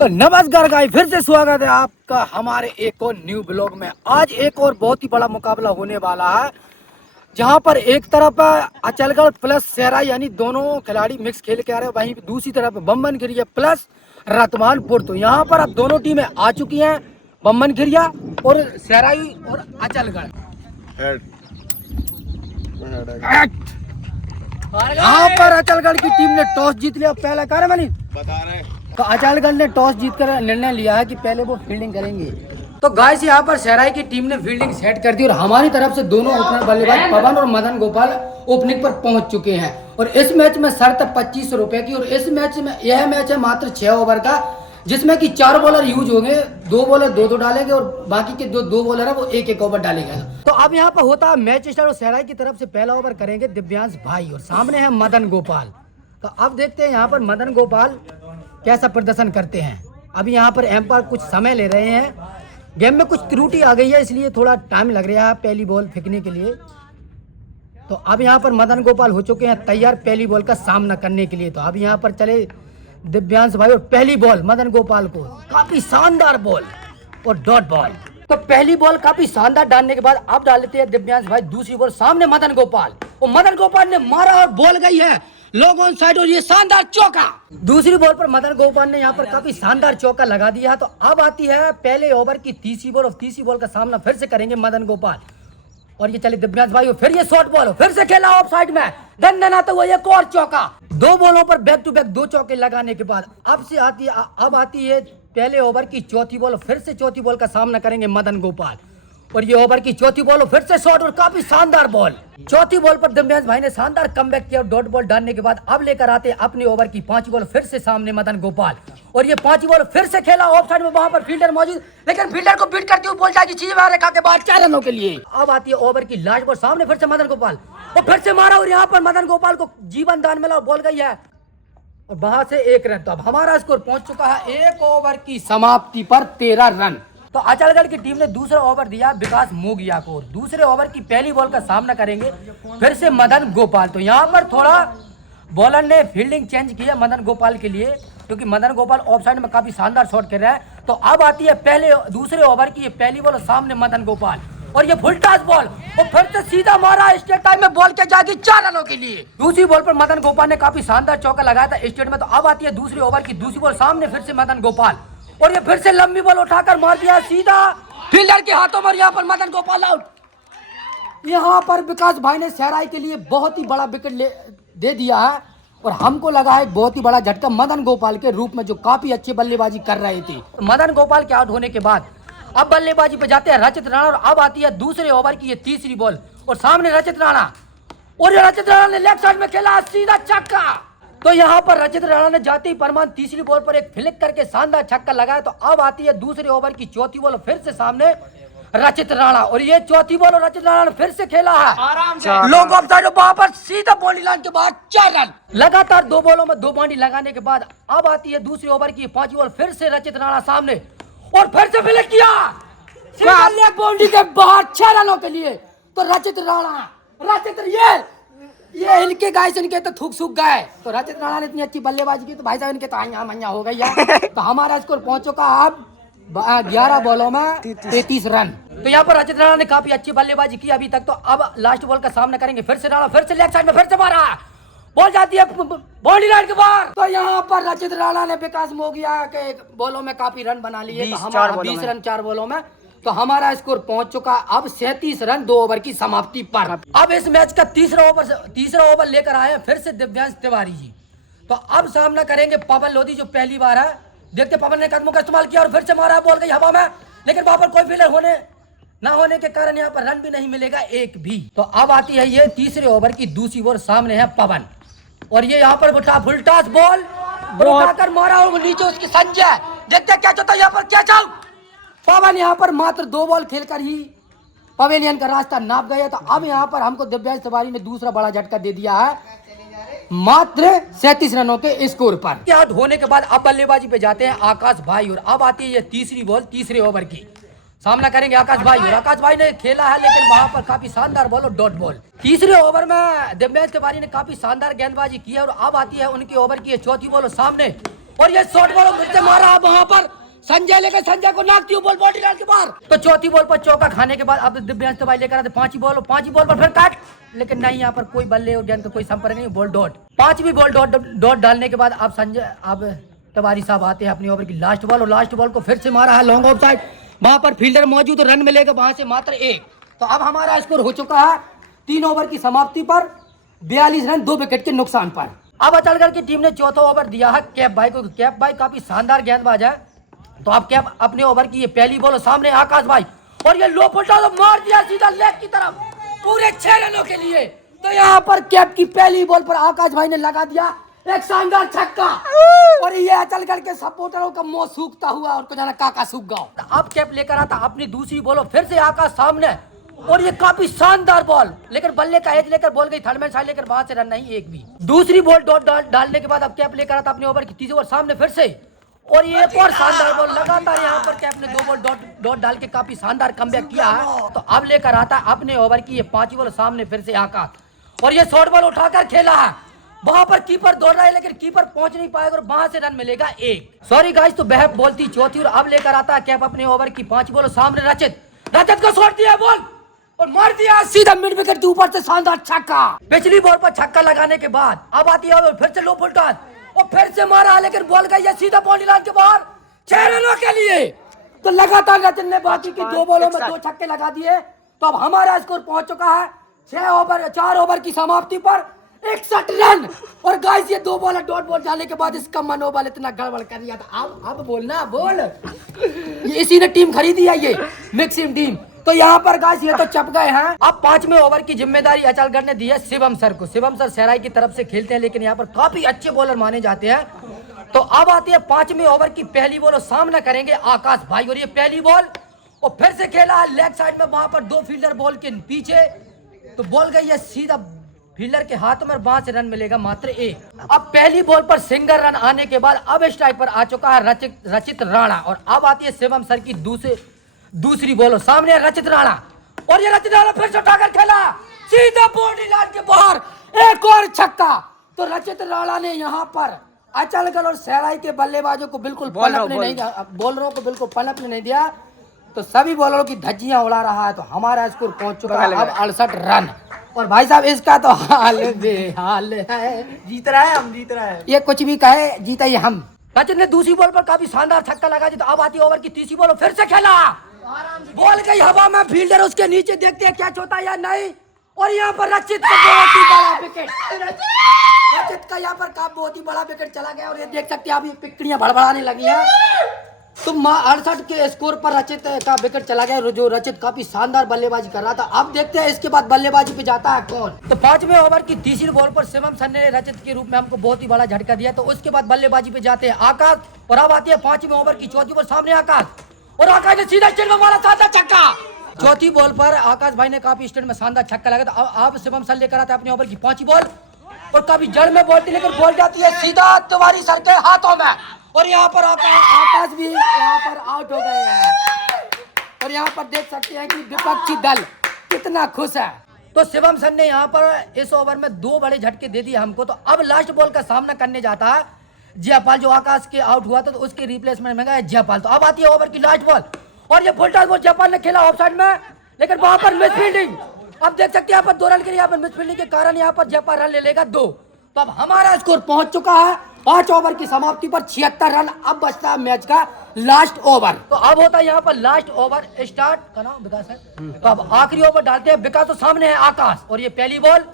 तो नमस्कार गाइस, फिर से स्वागत है आपका हमारे एक और न्यू ब्लॉग में। आज एक और बहुत ही बड़ा मुकाबला होने वाला है, जहां पर एक तरफ अचलगढ़ प्लस सेरा यानी दोनों खिलाड़ी मिक्स खेल के आ रहे हैं, वहीं दूसरी तरफ बम्बन खिरिया प्लस रतमानपुर। तो यहाँ पर अब दोनों टीमें आ चुकी हैं, बम्बन खिरिया और सेराई और अचलगढ़। यहाँ पर अचलगढ़ की टीम ने टॉस जीत लिया। पहला कार्य मनी बता रहे तो अचलगढ़ ने टॉस जीतकर निर्णय लिया है कि पहले वो फील्डिंग करेंगे। तो गाइस यहाँ पर सेराई की टीम ने फील्डिंग सेट कर दी और हमारी तरफ से दोनों ओपनर बल्लेबाज पवन और मदन गोपाल ओपनिंग पर पहुंच चुके हैं। और इस मैच में शर्त 25 रुपए की, और इस मैच में यह मैच है मात्र 6 ओवर का, जिसमें कि 4 बॉलर यूज होंगे, 2 बॉलर 2-2 डालेंगे और बाकी के जो 2 बॉलर है वो 1-1 ओवर डालेंगे। तो अब यहाँ पर होता है मैच स्टार्ट और सेराई की तरफ से पहला ओवर करेंगे दिव्यांश भाई और सामने है मदन गोपाल। तो अब देखते हैं यहाँ पर मदन गोपाल कैसा प्रदर्शन करते हैं। अभी यहाँ पर एम्पायर कुछ समय ले रहे हैं, गेम में कुछ त्रुटि आ गई है इसलिए थोड़ा टाइम लग रहा है पहली बॉल फेंकने के लिए। तो अब यहाँ पर मदन गोपाल हो चुके हैं तैयार पहली बॉल का सामना करने के लिए। तो अब यहाँ पर चले दिव्यांश भाई और पहली बॉल मदन गोपाल को, काफी शानदार बॉल और डॉट बॉल। तो पहली बॉल काफी शानदार डालने के बाद अब डाल लेते हैं दिव्यांश भाई दूसरी बॉल, सामने मदन गोपाल और मदन गोपाल ने मारा और बॉल गई है लॉन्ग ऑन साइड और ये शानदार चौका। दूसरी बॉल पर मदन गोपाल ने यहाँ पर काफी शानदार चौका लगा दिया। तो अब आती है पहले ओवर की तीसरी बॉल और तीसरी बॉल का सामना फिर से करेंगे मदन गोपाल और ये चले दिव्यांश भाई और फिर ये शॉर्ट बॉल फिर से खेला ऑफ साइड में, धन तो वो एक और चौका। 2 बॉलों पर बैक टू बैक 2 चौके लगाने के बाद अब आती है पहले ओवर की चौथी बॉल, फिर से चौथी बॉल का सामना करेंगे मदन गोपाल और ये ओवर की चौथी बॉल फिर से शॉट और काफी शानदार बॉल। चौथी बॉल पर दिव्यांश भाई ने शानदार कमबैक किया और डॉट बॉल डालने के बाद अब लेकर आते हैं अपने ओवर की 5वीं बॉल, फिर से सामने मदन गोपाल और ये 5वीं बॉल फिर से खेला ऑफ साइड में, वहां पर फील्डर मौजूद लेकिन फील्डर को बीट करते हुए बॉल जाएगी चीज रेखा के बाद 4 रनों के लिए। अब आती है ओवर की लास्ट बॉल, सामने फिर से मदन गोपाल और फिर से मारा और यहाँ पर मदन गोपाल को जीवन दान मिला और बॉल गई है और वहां से 1 रन। तो अब हमारा स्कोर पहुंच चुका है 1 ओवर की समाप्ति पर 13 रन। तो अचलगढ़ की टीम ने दूसरा ओवर दिया विकास मोगिया को और दूसरे ओवर की पहली बॉल का सामना करेंगे फिर से मदन गोपाल। तो यहाँ पर थोड़ा बॉलर ने फील्डिंग चेंज किया मदन गोपाल के लिए, क्योंकि मदन गोपाल ऑफ साइड में काफी शानदार शॉट कर रहा है। तो अब आती है दूसरे ओवर की पहली बॉल और सामने मदन गोपाल और ये फुल टॉस बॉल और फिर से सीधा मारा स्ट्रेट टाइम में, बॉल के जाएगी 4 रनों के लिए। दूसरी बॉल पर मदन गोपाल ने काफी शानदार चौका लगाया था स्ट्रेट में। तो अब आती है दूसरी ओवर की दूसरी बॉल, सामने फिर से मदन गोपाल और ये फिर से लंबी बॉल उठाकर मार दिया सीधा फील्डर के हाथों में, यहाँ पर मदन गोपाल आउट। यहाँ पर विकास भाई ने सेराई के लिए बहुत ही बड़ा विकेट दे दिया है और हमको लगा है बहुत ही बड़ा झटका मदन गोपाल के रूप में, जो काफी अच्छी बल्लेबाजी कर रहे थे। मदन गोपाल के आउट होने के बाद अब बल्लेबाजी पे जाते हैं रचित राणा और अब आती है दूसरे ओवर की ये तीसरी बॉल और सामने रचित राणा और रचित राणा ने लेफ्ट साइड में खेला सीधा छक्का। तो यहाँ पर रचित राणा ने जाते ही परमान तीसरी बॉल पर एक फ्लिक करके शानदार छक्का लगाया। तो अब आती है दूसरे ओवर की चौथी बॉल फिर से सामने रचित राणा और ये चौथी बॉल और रचित राणा ने फिर से खेला है लोग ऑफ साइड, वहां पर सीधा बाउंड्री लाइन के बाद 4 रन। लगातार 2 बॉलों में 2 बाउंड्री लगाने के बाद अब आती है दूसरे ओवर की 5वीं बॉल, फिर से रचित राणा सामने और फिर से फ्लिक किया बाउंड्री के बाहर 6 रनों के लिए। तो रचित ये इनके गाय से इनके तो थूक सूख गए। तो रचित राणा ने इतनी अच्छी बल्लेबाजी की तो भाई साहब इनके तो आइया मैया हो गई है। तो हमारा स्कोर पहुंच चुका अब 11 बॉलों में 33 रन। तो यहाँ पर रचित राणा ने काफी अच्छी बल्लेबाजी की अभी तक। तो अब लास्ट बॉल का सामना करेंगे फिर से राणा, फिर से लेफ्ट साइड में फिर से मारा, बॉल जाती है बाउंड्री लाइन के बाहर। तो यहाँ पर रचित राणा ने विकास मोगिया के बॉलों में काफी रन बना लिए। तो हमारा 20 रन 4 बॉलों में, तो हमारा स्कोर पहुंच चुका अब 37 रन 2 ओवर की समाप्ति पर। अब इस मैच का तीसरा ओवर लेकर आए फिर से दिव्यांश तिवारी जी। तो अब सामना करेंगे पवन लोधी जो पहली बार है। देखते पवन ने कदमों का इस्तेमाल किया और फिर से मारा, बॉल गई हवा में लेकिन वहां पर कोई फील्डर ना होने के कारण यहाँ पर रन भी नहीं मिलेगा एक भी। तो अब आती है ये तीसरे ओवर की दूसरी बॉल, सामने है पवन और ये यहाँ पर फुल टॉस बॉल उठाकर मारा और नीचे उसकी संजय। देखते क्या होता है यहाँ पर, क्या जाओ पवन यहाँ पर मात्र 2 बॉल खेलकर ही पवेलियन का रास्ता नाप गया। तो अब यहाँ पर हमको दिव्यांश तिवारी ने दूसरा बड़ा झटका दे दिया है मात्र 37 रनों के स्कोर पर। आउट होने के बाद अब बल्लेबाजी पे जाते हैं आकाश भाई और अब आती है ये तीसरी बॉल तीसरे ओवर की, सामना करेंगे आकाश भाई और आकाश भाई ने खेला है लेकिन वहां पर काफी शानदार बॉल और डॉट बॉल। तीसरे ओवर में दिव्यांश तिवारी ने काफी शानदार गेंदबाजी की है और अब आती है उनके ओवर की चौथी बॉल और सामने और ये शॉर्ट बॉल फिर से मारा वहां पर संजय लेकर संजय को नाकती हुई बॉल बॉडी डाल के बाहर। तो चौथी बॉल पर चौका खाने के बाद अब दिव्यांश तो भाई लेकर आते पांचवी बॉल पर फिर काट, लेकिन नहीं यहाँ पर कोई बल्ले और गेंद का कोई संपर्क नहीं, बॉल डॉट। पांचवी बॉल डॉट डालने के बाद अब संजय अब तिवारी साहब आते हैं अपनी ओवर की लास्ट बॉल, और लास्ट बॉल को फिर से मारा है लॉन्ग ऑफ साइड, वहां पर फील्डर मौजूद, तो रन मिलेगा वहां से मात्र 1। तो अब हमारा स्कोर हो चुका है 3 ओवर की समाप्ति पर 42 रन 2 विकेट के नुकसान पर। अब अचलगढ़ की टीम ने चौथा ओवर दिया है कैप भाई को। कैप भाई काफी शानदार गेंदबाज है, तो अब कैप अपने ओवर की ये पहली बॉल, सामने आकाश भाई, और ये लो फुल्टा तो मार दिया सीधा लेग की तरफ पूरे 6 रनों के लिए। तो यहाँ पर कैप की पहली बॉल पर आकाश भाई ने लगा दिया एक शानदार छक्का, और ये अचलगढ़ के सपोर्टरों का मुंह सूखता हुआ और जाना काका सूख गया। अब कैप लेकर आता अपनी दूसरी बॉल, फिर से आकाश सामने, और ये काफी शानदार बॉल, लेकिन बल्ले का एज लेकर बॉल गई थर्ड मैन साइड लेकर, वहां से रन नहीं एक भी। दूसरी बॉल डॉट डालने के बाद अब कैप लेकर आता अपने ओवर की तीसरी बॉल, सामने फिर से, और ये एक और शानदार बॉल लगातार यहाँ पर कैप ने 2 बॉल डॉट डाल के काफी शानदार कमबैक किया है। तो अब लेकर आता है अपने ओवर की ये 5वीं बॉल, सामने फिर से आकाश, और ये शॉर्ट बॉल उठाकर खेला है, वहां पर कीपर दौड़ रहा है लेकिन कीपर पहुंच नहीं पाएगा, और वहां से रन मिलेगा 1। सॉरी गाइस, तो बहब बोलती चौथी, और अब लेकर आता है कैप अपने ओवर की 5वीं बॉल, सामने रचित को शॉट दिया बॉल और मार दिया सीधा मिड विकेट के ऊपर से शानदार छक्का। पिछली बॉल पर छक्का लगाने के बाद अब आती है फिर से लो फुल्टॉस, और फिर से मारा, लेकिन बॉल गई है सीधा बाउंड्री लाइन के बाहर 6 रनों के लिए। तो लगातार रचित ने बाकी की 2 बॉलों में 2 छक्के लगा दिए। तो अब हमारा स्कोर पहुंच चुका है 4 ओवर की समाप्ति पर 61 रन। और गाइस ये 2 बॉल डॉट बॉल जाने के बाद इसका मनोबल इतना गड़बड़ कर दिया था। अब बोलना बोल, ये इसी ने टीम खरीदी है, ये मिक्सिंग टीम। तो यहाँ पर गाइस ये तो चप गए हैं। अब 5वें ओवर की जिम्मेदारी अचलगढ़ ने दी है शिवम सर को। शिवम सर सहराई की तरफ से खेलते हैं, लेकिन यहाँ पर काफी अच्छे बॉलर माने जाते हैं। तो अब आती है 5वें ओवर की पहली बॉल, और सामना करेंगे आकाश भाई, और ये पहली बॉल, और फिर से खेला लेग साइड में, वहां पर 2 फील्डर बॉल के पीछे, तो बॉल गई है सीधा फील्डर के हाथ में, वहां से रन मिलेगा मात्र 1। अब पहली बॉल पर सिंगल रन आने के बाद अब स्ट्राइक पर आ चुका है रचित राणा, और अब आती है शिवम सर की दूसरी बॉल, सामने रचित राणा, और ये रचित राणा फिर से उठाकर खेला सीधा बाउंड्री लाइन के बाहर, एक और छक्का। तो रचित राणा ने यहाँ पर अचलगढ़ और सहराई के बल्लेबाजों को बिल्कुल पनपने नहीं दिया, बॉलरों को बिल्कुल पनपने नहीं दिया, तो सभी बॉलरों की धज्जियां उड़ा रहा है। तो हमारा स्कोर पहुंच चुका है अब 68 रन। और भाई साहब इसका तो हाल बेहाल है, जीत रहा है, हम जीत रहा है, ये कुछ भी कहे जीता ही हम। रचित ने दूसरी बॉल पर काफी शानदार छक्का लगा दिया। तो अब आती ओवर की तीसरी बॉल, फिर से खेला, बॉल गई हवा में, फील्डर उसके नीचे, देखते हैं कैच होता है या नहीं। और यहाँ पर रचित का बहुत ही बड़ा विकेट, रचित का यहाँ पर बहुत ही बड़ा विकेट चला गया। और ये देख सकते हैं आप, ये पिकड़ियां भड़बड़ाने लगी हैं। तो 68 के स्कोर पर रचित का विकेट चला गया, जो रचित काफी शानदार बल्लेबाजी कर रहा था। अब देखते हैं इसके बाद बल्लेबाजी पे जाता है कौन। तो 5वें ओवर की तीसरी बॉल पर शिवम सर ने रचित के रूप में हमको बहुत ही बड़ा झटका दिया। तो उसके बाद बल्लेबाजी पे जाते हैं आकाश, और अब आती है 5वें ओवर की चौथी बॉल, सामने आकाश, और आकाश ने सीधा स्टैंड में मारा शानदार छक्का। चौथी बॉल पर आकाश भाई ने काफी स्टैंड में शानदार छक्का लगा। तो अब शिवम सर लेकर आते हैं अपने ओवर की 5वीं बॉल, और काफी जड़ में बॉल थी, लेकिन बॉल जाती है सीधा तिवारी सर के हाथों में, और यहाँ पर आकाश भी यहाँ पर आउट हो गए हैं। और यहाँ पर देख सकते हैं कि विपक्षी दल कितना खुश है। तो शिवम सर ने यहाँ पर इस ओवर में 2 बड़े झटके दे दिए हमको। तो अब लास्ट बॉल का सामना करने जाता है जयपाल, जो आकाश के आउट हुआ था, तो उसके रिप्लेसमेंट में गया जयपाल। तो अब आती है ओवर की लास्ट बॉल, और ये फुल टॉस बॉल जयपाल ने खेला ऑफ साइड में, लेकिन वहां पर मिस फील्डिंग। अब देख सकते हैं यहाँ पर 2 रन के लिए, यहाँ पर मिस फील्डिंग के कारण यहाँ पर जयपाल रन ले लेगा 2। तो अब हमारा स्कोर पहुंच चुका है 5 ओवर की समाप्ति पर 76 रन। अब बचता है मैच का लास्ट ओवर। तो अब होता है यहाँ पर लास्ट ओवर स्टार्ट का नाम विकास है। तो अब आखिरी ओवर डालते हैं विकास, तो सामने है आकाश, और ये पहली बॉल,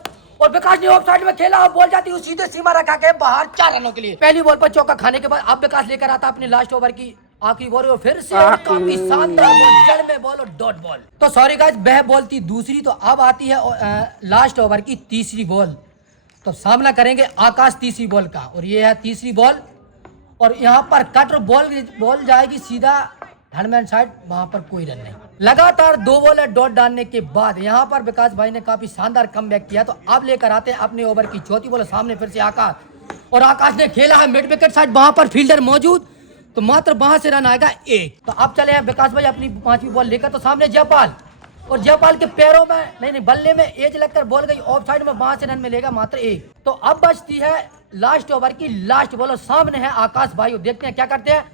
और विकास ने ऑफ साइड में खेला, और बॉल जाती है सीधे सीमा रखा के बाहर 4 रनों के लिए। पहली बॉल पर चौका खाने के बाद अब विकास लेकर आता अपनी लास्ट ओवर की आखिरी बॉल, और फिर से काफी शानदार बॉल, जड़ में बॉल और डॉट बॉल। तो सॉरी गाइस, वह बॉल थी दूसरी। तो अब आती है लास्ट ओवर की तीसरी बॉल, तो सामना करेंगे आकाश तीसरी बॉल का, और ये है तीसरी बॉल, और यहाँ पर कट बॉल जाएगी सीधा थर्डमैन साइड, वहां पर कोई रन नहीं। लगातार 2 बॉल डॉट डालने के बाद यहाँ पर विकास भाई ने काफी शानदार कमबैक किया। तो अब लेकर आते हैं अपने ओवर की चौथी बॉल, सामने फिर से आकाश, और आकाश ने खेला है मिड विकेट साइड, वहां पर फील्डर मौजूद, तो मात्र वहां से रन आएगा 1। तो अब चले विकास भाई अपनी 5वीं बॉल लेकर, तो सामने जयपाल, और जयपाल के पैरों में नहीं बल्ले में एज लगकर बॉल गई ऑफ साइड में, वहां से रन मिलेगा मात्र 1। तो अब बचती है लास्ट ओवर की लास्ट बॉल और सामने है आकाश भाई, देखते हैं क्या करते हैं।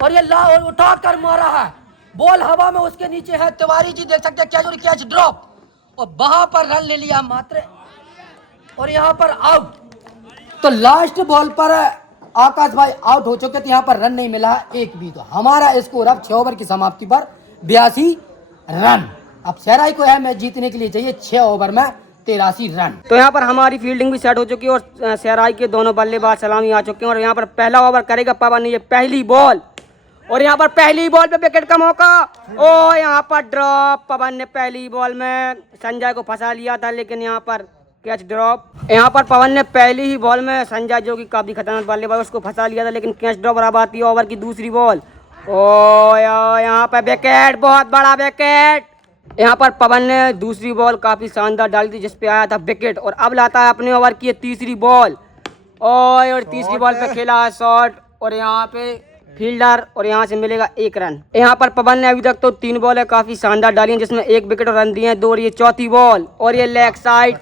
और ये उठा कर मारा है, बॉल हवा में, उसके नीचे है तिवारी जी, देख सकते हैं कैच, और कैच ड्रॉप, और वहां पर रन ले लिया मात्र, और यहाँ पर आउट। तो लास्ट बॉल पर आकाश भाई आउट हो चुके थे, यहाँ पर रन नहीं मिला एक भी। तो हमारा स्कोर अब 6 ओवर की समाप्ति पर 82 रन। अब सहराई को है मैच जीतने के लिए चाहिए 6 ओवर में 83 रन। तो यहाँ पर हमारी फील्डिंग भी सेट हो चुकी है और सहराई के दोनों बल्लेबाज सलामी आ चुके हैं। और यहाँ पर पहला ओवर करेगा पवन, ये पहली बॉल, और यहाँ पर पहली बॉल पे विकेट का मौका, ओ यहाँ पर ड्रॉप। पवन ने पहली बॉल में संजय को फंसा लिया था, लेकिन यहाँ पर कैच ड्रॉप। यहाँ पर पवन ने पहली ही बॉल में संजय, जो कि काफी खतरनाक बल्लेबाज, उसको फंसा लिया था, लेकिन कैच ड्रॉप। और अब आती है ओवर की दूसरी बॉल, ओ यहाँ पर विकेट, बहुत बड़ा विकेट। यहाँ पर पवन ने दूसरी बॉल काफी शानदार डाली थी, जिसपे आया था विकेट। और अब लाता है अपने ओवर की तीसरी बॉल, और तीसरी बॉल पे खेला है शॉट, और यहाँ पे फील्डर, और यहाँ से मिलेगा 1 रन। यहाँ पर पवन ने अभी तक तो 3 बॉल काफी शानदार डाली हैं, जिसमें 1 विकेट और रन दिए हैं 2। और ये चौथी बॉल, और ये लेग साइड,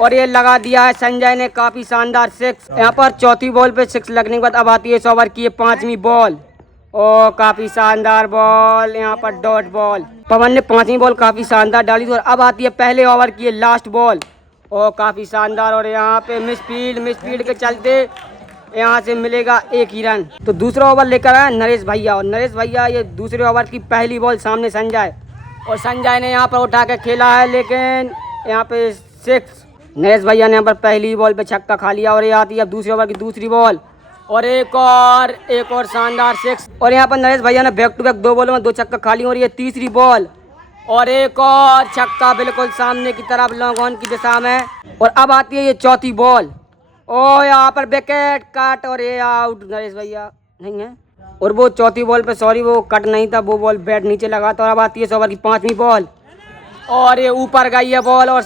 और ये लगा दिया है संजय ने काफी शानदार 6। यहाँ पर चौथी बॉल पे 6 लगने के बाद अब आती है इस ओवर की 5वीं बॉल, ओ काफी शानदार बॉल, यहाँ पर डॉट बॉल। पवन ने 5वीं बॉल काफी शानदार डाली थी। और अब आती है पहले ओवर की लास्ट बॉल, ओ काफी शानदार, और यहाँ पे मिस फील्ड के चलते यहाँ से मिलेगा 1 ही रन। तो दूसरा ओवर लेकर आया नरेश भैया, और नरेश भैया ये दूसरे ओवर की पहली बॉल, सामने संजय, और संजय ने यहाँ पर उठा के खेला है, लेकिन यहाँ पे 6। नरेश भैया ने यहाँ पर पहली बॉल पे छक्का खा लिया। और ये आती है अब दूसरे ओवर की दूसरी बॉल, और एक और शानदार 6। और यहाँ पर नरेश भैया ने बैक टू बैक 2 बॉलों में 2 छक्का खा लिया। और ये तीसरी बॉल, और एक और छक्का बिल्कुल सामने की तरफ लॉन्ग ऑन की दिशा में। और अब आती है ये चौथी बॉल, ओ यहाँ पर विकेट कट, और ये आउट। नरेश भैया नहीं है, और वो चौथी बॉल पे, सॉरी वो कट नहीं था, वो बॉल बैट नीचे लगा था। और अब आती है इस ओवर की 5वीं बॉल, और ये ऊपर गई है बॉल, और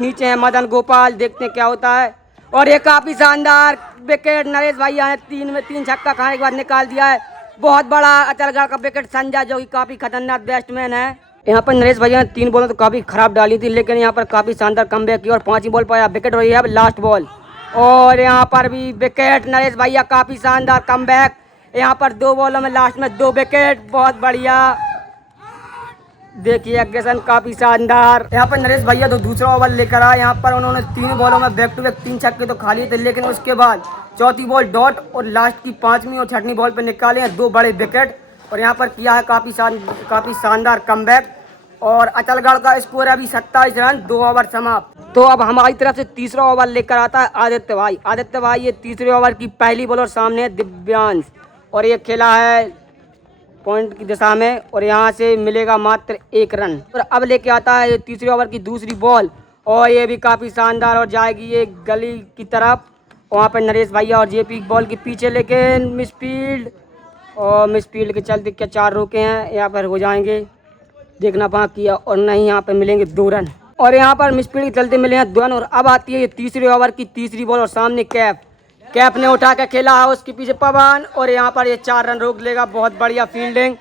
नीचे है मदन गोपाल, देखते हैं क्या होता है। और ये काफी शानदार विकेट, नरेश भैया ने 3 छक्का खाने के बाद निकाल दिया है। बहुत बड़ा अचलगढ़ का विकेट, संजय जो कि काफी खतरनाक बैट्समैन है। यहाँ पर नरेश भैया ने 3 बॉल तो काफी खराब डाली थी, लेकिन यहाँ पर काफी शानदार कमबैक किया, और 5वीं बॉल पर आया विकेट, और ये है लास्ट बॉल, और यहाँ पर भी विकेट। नरेश भैया काफी शानदार कमबैक, यहाँ पर 2 बॉलों में लास्ट में 2 विकेट, बहुत बढ़िया, देखिए एग्रेशन काफी शानदार। यहाँ पर नरेश भैया तो दूसरा ओवर लेकर आए। यहाँ पर उन्होंने 3 बॉलों में बैक टू बैक 3 छक्के तो खा लिए थे, लेकिन उसके बाद चौथी बॉल डॉट, और लास्ट की 5वीं और 6वीं बॉल पे निकाले हैं 2 बड़े विकेट, और यहाँ पर किया है काफी शानदार कमबैक। और अचलगढ़ का स्कोर अभी 27 रन, 2 ओवर समाप्त। तो अब हमारी तरफ से तीसरा ओवर लेकर आता है आदित्य भाई। आदित्य भाई ये तीसरे ओवर की पहली बॉल, और सामने है दिव्यांश, और ये खेला है पॉइंट की दिशा में, और यहाँ से मिलेगा मात्र 1 रन। और अब लेके आता है ये तीसरे ओवर की दूसरी बॉल, और ये भी काफ़ी शानदार, और जाएगी ये गली की तरफ। वहाँ पर नरेश भैया और जेपी बॉल के पीछे, लेकिन मिस फील्ड के चलते क्या 4 रोके हैं, यहाँ पर हो जाएंगे, देखना बाकी है। और नहीं, यहाँ पर मिलेंगे 2 रन, और यहाँ पर मिस फील्ड के चलते मिले हैं 2 रन। और अब आती है ये तीसरे ओवर की तीसरी बॉल, और सामने कैप ने उठा के खेला है, उसके पीछे पवन, और यहाँ पर ये 4 रन रोक लेगा, बहुत बढ़िया फील्डिंग।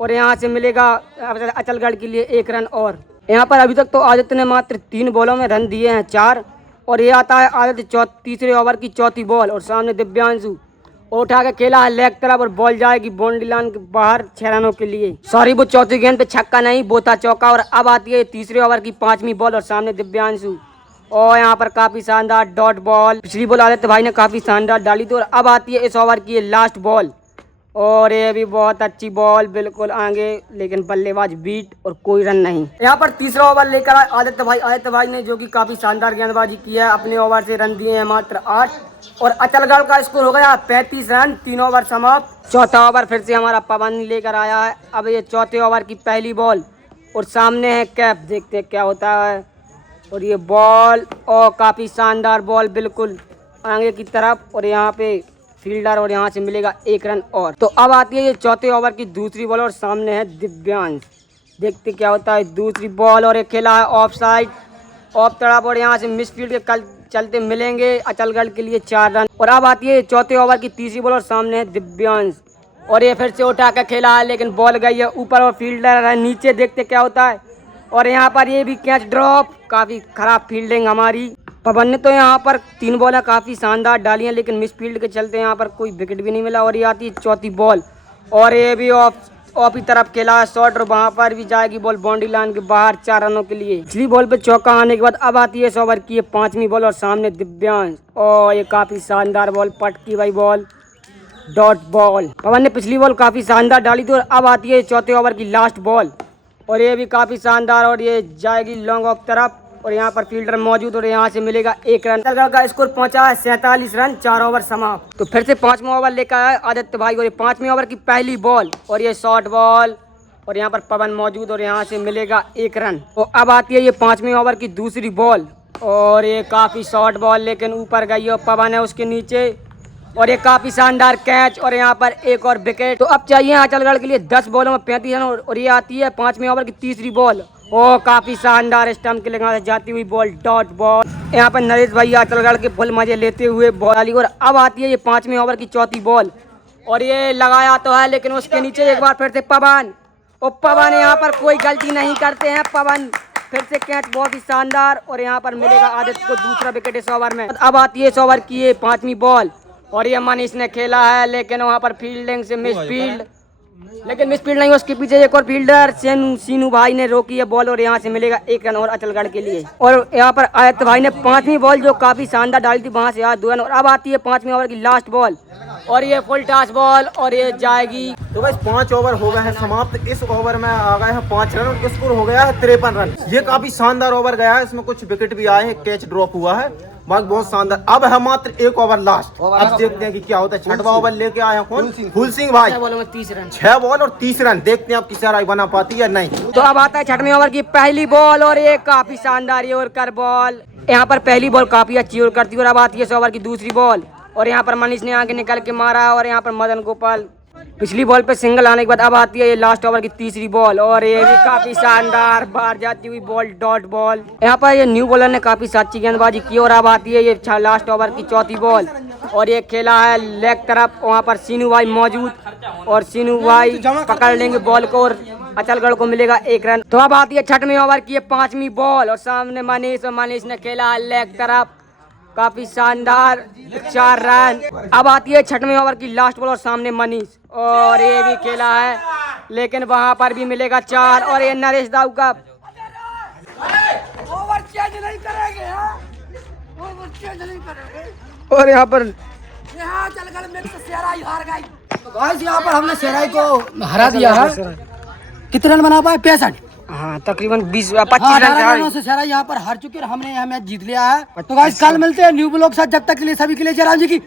और यहाँ से मिलेगा अचलगढ़ के लिए 1 रन। और यहाँ पर अभी तक तो आदित्य ने मात्र 3 बॉलों में रन दिए हैं 4। और ये आता है आदित्य तीसरे ओवर की चौथी बॉल, और सामने दिव्यांशु उठा के खेला है लेग तरफ, और बॉल जाएगी बाउंड्री लाइन के बाहर 6 रनों के लिए। सॉरी, वो चौथी गेंद पे छक्का नहीं, वो था चौका। और अब आती है तीसरे ओवर की 5वीं बॉल, और सामने दिव्यांशु, और यहाँ पर काफी शानदार डॉट बॉल। पिछली बॉल आदित्य भाई ने काफी शानदार डाली थी। और अब आती है इस ओवर की लास्ट बॉल, और ये भी बहुत अच्छी बॉल, बिल्कुल आगे, लेकिन बल्लेबाज बीट, और कोई रन नहीं। यहाँ पर तीसरा ओवर लेकर आए आदित्य भाई ने, जो कि काफी शानदार गेंदबाजी की है। अपने ओवर से रन दिए हैं मात्र 8, और अचलगढ़ का स्कोर हो गया 35 रन, 3 ओवर समाप्त। चौथा ओवर फिर से हमारा पवन लेकर आया है। अब ये चौथे ओवर की पहली बॉल, और सामने है कैप, देखते हैं क्या होता है। और ये बॉल, और काफ़ी शानदार बॉल, बिल्कुल आगे की तरफ, और यहाँ पे फील्डर, और यहाँ से मिलेगा 1 रन। और तो अब आती है ये चौथे ओवर की दूसरी बॉल, और सामने है दिव्यांश, देखते क्या होता है। दूसरी बॉल, और एक खेला है ऑफ साइड, ऑफ तरफ, और यहाँ से मिस फील्ड के चलते मिलेंगे अचलगढ़ के लिए 4 रन। और अब आती है चौथे ओवर की तीसरी बॉल, और सामने है दिव्यांश, और ये फिर से उठा कर खेला है, लेकिन बॉल गई है ऊपर, और फील्डर है नीचे, देखते क्या होता है। और यहाँ पर ये भी कैच ड्रॉप, काफ़ी खराब फील्डिंग हमारी। पवन ने तो यहाँ पर 3 बॉलें काफी शानदार डाली हैं, लेकिन मिस फील्ड के चलते यहाँ पर कोई विकेट भी नहीं मिला। और ये आती है चौथी बॉल और ये भी ऑफ की तरफ खेला है शॉट और वहां पर भी जाएगी बॉल बाउंड्री लाइन के बाहर 4 रनों के लिए। पिछली बॉल पे चौका आने के बाद अब आती है इस ओवर की 5वीं बॉल और सामने दिव्यांश और ये काफी शानदार बॉल पटकी भाई बॉल डॉट बॉल। पवन ने पिछली बॉल काफी शानदार डाली थी और अब आती है चौथे ओवर की लास्ट बॉल और ये भी काफी शानदार और ये जाएगी लॉन्ग ऑफ तरफ और यहाँ पर फील्डर मौजूद और यहाँ से मिलेगा 1 रन। का स्कोर पहुंचा है 47 रन, 4 ओवर समाप्त। तो फिर से 5वां ओवर लेकर आया आदित्य भाई और ये 5वीं ओवर की पहली बॉल और ये शॉर्ट बॉल और यहाँ पर पवन मौजूद और यहाँ से मिलेगा 1 रन। और अब आती है ये 5वीं ओवर की दूसरी बॉल और ये काफी शॉर्ट बॉल लेकिन ऊपर गई और पवन है उसके नीचे और ये काफी शानदार कैच और यहाँ पर एक और विकेट। तो अब चाहिए आंचलगढ़ के लिए 10 बॉलों में 35 रन और ये आती है 5वीं ओवर की तीसरी बॉल और काफी शानदार स्टंप के लगा जाती हुई बॉल डॉट बॉल। यहाँ पर नरेश भाई आंचलगढ़ के फुल मजे लेते हुए बॉल डाली और अब आती है ये 5वीं ओवर की चौथी बॉल और ये लगाया तो है लेकिन उसके नीचे एक बार फिर से पवन और पवन यहाँ पर कोई गलती नहीं करते हैं। पवन फिर से कैच बहुत ही शानदार और यहाँ पर मिलेगा आदित्य को दूसरा विकेट इस ओवर में। अब आती है इस ओवर की ये 5वीं बॉल और ये मनीष ने खेला है लेकिन वहाँ पर फील्डिंग से मिस फील्ड नहीं, उसके पीछे एक और फील्डर सीनू भाई ने रोकी है बॉल और यहाँ से मिलेगा 1 रन और अचलगढ़ के लिए। और यहाँ पर आदित्य भाई ने 5वीं बॉल जो काफी शानदार डाली थी वहाँ से आज 2 रन और अब आती है 5वीं ओवर की लास्ट बॉल और ये फुल टॉस बॉल और ये जाएगी। तो बस 5 ओवर हो गए हैं समाप्त। इस ओवर में आ गए हैं 5 रन और स्कोर हो गया है 53 रन। ये काफी शानदार ओवर गया है, इसमें कुछ विकेट भी आए हैं, कैच ड्रॉप हुआ है, बाकी बहुत शानदार। अब है मात्र 1 ओवर लास्ट, अब देखते हैं कि क्या होता है। 6वां ओवर लेके आया कौन? फूल सिंह भाई। 6 बॉलों में 30 रन, 6 बॉल और 30 रन। देखते हैं आप किस तरह बना पाती है नहीं। तो अब आता है 6वें ओवर की पहली बॉल और ये काफी शानदार यॉर्कर बॉल। यहाँ पर पहली बॉल काफी अच्छी और करती है और अब आती है इस ओवर की दूसरी बॉल और यहाँ पर मनीष ने आगे निकल के मारा और यहाँ पर मदन गोपाल पिछली बॉल पे सिंगल आने के बाद अब आती है ये लास्ट ओवर की तीसरी बॉल और ये भी काफी शानदार बाहर जाती हुई बॉल डॉट बॉल। यहाँ पर ये न्यू बॉलर ने काफी अच्छी गेंदबाजी की और अब आती है ये लास्ट ओवर की चौथी बॉल और ये खेला है लेग तरफ, वहाँ पर सीनू भाई मौजूद और सीनू भाई पकड़ लेंगे बॉल को और अचलगढ़ को मिलेगा 1 रन। तो अब आती है 6वें ओवर की 5वीं बॉल और सामने मनीष ने खेला है लेग तरफ, काफी शानदार 4 रन। अब आती है 6वें ओवर की लास्ट बॉल और सामने मनीष और ये भी खेला है लेकिन वहां पर भी मिलेगा 4 और ये नरेश दाऊ का ओवर चेंज नहीं करेंगे, ओवर चेंज नहीं करेंगे और यहाँ पर यहाँ चलकर में सेराई हार गई। तो गाइस यहाँ पर हमने सेराई को हरा दिया है। कितने रन बना पाए? 65। हाँ तकरीबन 20-25 रन से सेराई यहाँ पर हार चुकी है, हमने यह मैच जीत लिया है। तो गाइस कल मिलते हैं न्यू ब्लॉग साथ, जब तक के लिए सभी के लिए जयराम जी की